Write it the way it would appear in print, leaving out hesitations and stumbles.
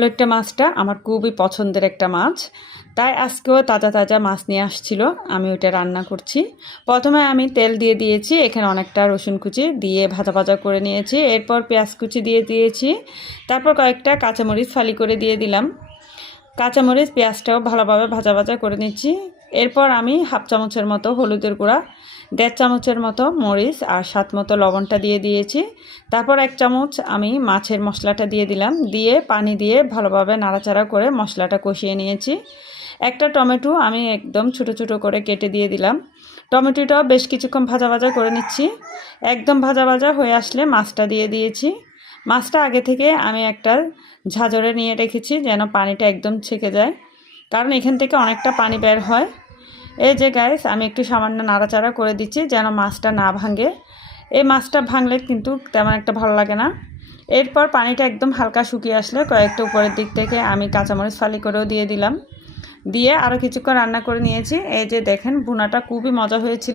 লইট্টা মাছটা আমার খুবই পছন্দের একটা মাছ, তাই আজকেও তাজা তাজা মাছ নিয়ে আসছিল। আমি ওইটা রান্না করছি। প্রথমে আমি তেল দিয়ে দিয়েছি, এখানে অনেকটা রসুন কুচি দিয়ে ভাজা ভাজা করে নিয়েছি। এরপর পেঁয়াজ কুচি দিয়ে দিয়েছি, তারপর কয়েকটা কাঁচামরিচ ফালি করে দিয়ে দিলাম। কাঁচামরিচ পেঁয়াজটাও ভালোভাবে ভাজা ভাজা করে নিচ্ছি। এরপর আমি হাফ চামচের মতো হলুদের গুঁড়া, 1.5 চামচের মতো মরিচ আর স্বাদ মতো লবণটা দিয়ে দিয়েছি। তারপর 1 চামচ আমি মাছের মশলাটা দিয়ে দিলাম, দিয়ে পানি দিয়ে ভালোভাবে নাড়াচাড়া করে মশলাটা কষিয়ে নিয়েছি। একটা টমেটো আমি একদম ছোটো ছোটো করে কেটে দিয়ে দিলাম। টমেটোটাও বেশ কিছুক্ষণ ভাজা ভাজা করে নিচ্ছি। একদম ভাজা ভাজা হয়ে আসলে মাছটা দিয়ে দিয়েছি। মাছটা আগে থেকে আমি একটা ঝাঁঝরে নিয়ে রেখেছি যেন পানিটা একদম ছেঁকে যায়, কারণ এখান থেকে অনেকটা পানি বের হয়। এই যে গাইস, আমি একটু সামান্য নাড়াচাড়া করে দিচ্ছি যেন মাছটা না ভাঙে। এই মাছটা ভাঙলে কিন্তু তেমন একটা ভালো লাগে না। এরপর পানিটা একদম হালকা শুকিয়ে আসলে কয়েকটা উপরের দিক থেকে আমি কাঁচামরিচ ফালি করেও দিয়ে দিলাম। দিয়ে আরও কিছুক্ষণ রান্না করে নিয়েছি। এই যে দেখেন, ভুনাটা খুবই মজা হয়েছিল।